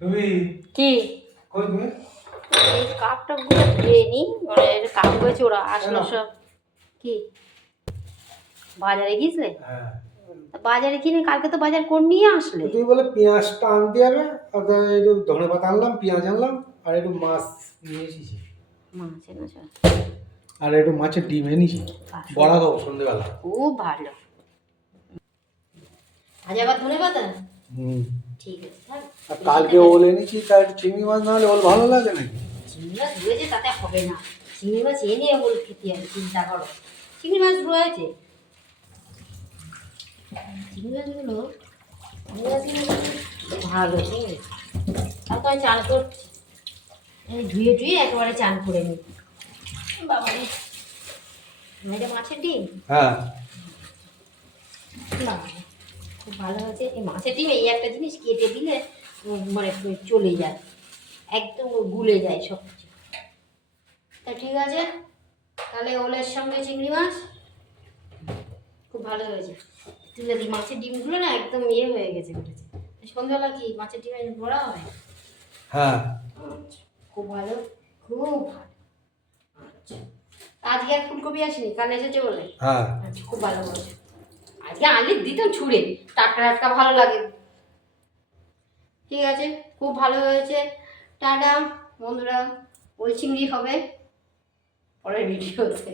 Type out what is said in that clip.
তুমি কি কই তুমি এই কাপটাপগুলো ধুয়ে নি, মানে কাপ হয়েছে, ওরা আসলো সব। কি বাজারে গিয়েছিলে? হ্যাঁ বাজারে কিনে কালকে তো বাজার করে নিয়ে আসলে। তুই বলে পেঁয়াজটা আনতে হবে, আর একটু ধনে পাতা আনলাম, পেঁয়াজ আনলাম, আর একটু মাছ নিয়ে এসেছি, মাছ এনেছো? আর একটু মাছের ডিম এনেছি, বড়া খাবো সন্ধ্যেবেলা। খুব ভালো। আজ আবার ধনে পাতা? হুম। ঠিক আছে, থাক। আর কালকে ওল এনেছি, তার একটু চিংড়ি মাছ না হলে ওল ভালো লাগে নাকি? চিংড়ি মাছ রয়েছে তাতে হবে না, চিংড়ি মাছ এনে ওল খেতে হবে, চিন্তা করো। চিংড়ি মাছ রয়েছে, চিংড়ি মাছগুলো ভালো চিংড়ি। আর তো আমি চান করছি, ধুয়ে ধুয়ে একেবারে চান করে নিই। বাবা রে, এটা মাছের ডিম। হ্যাঁ বাবা রে, খুব ভালো হয়েছে। এই মাছের ডিম এই একটা জিনিস কেটে দিলে মানে চলে যায়, একদম গুলে যায় সব কিছু। তা ঠিক আছে, তাহলে ওলের সঙ্গে চিংড়ি মাছ খুব ভালো হয়েছে। তুলে দিই, মাছের ডিমগুলো না একদম ইয়ে হয়ে গেছে, উঠেছে। সন্ধ্যাবেলা কি মাছের ডিমের বড়া হয়? হ্যাঁ। আচ্ছা, খুব ভালো, খুব ভালো। আচ্ছা, আজকে আর ফুলকপি আসেনি, কাল এসেছে বলে? হ্যাঁ। আচ্ছা, খুব ভালো করেছে। আজকে আনলে দিতাম ছুঁড়ে, টাটকা টাটকা ভালো লাগে। ঠিক আছে, খুব ভালো হয়েছে। টাটা বন্ধুরা, ওই চিংড়ি হবে পরের ভিডিওতে।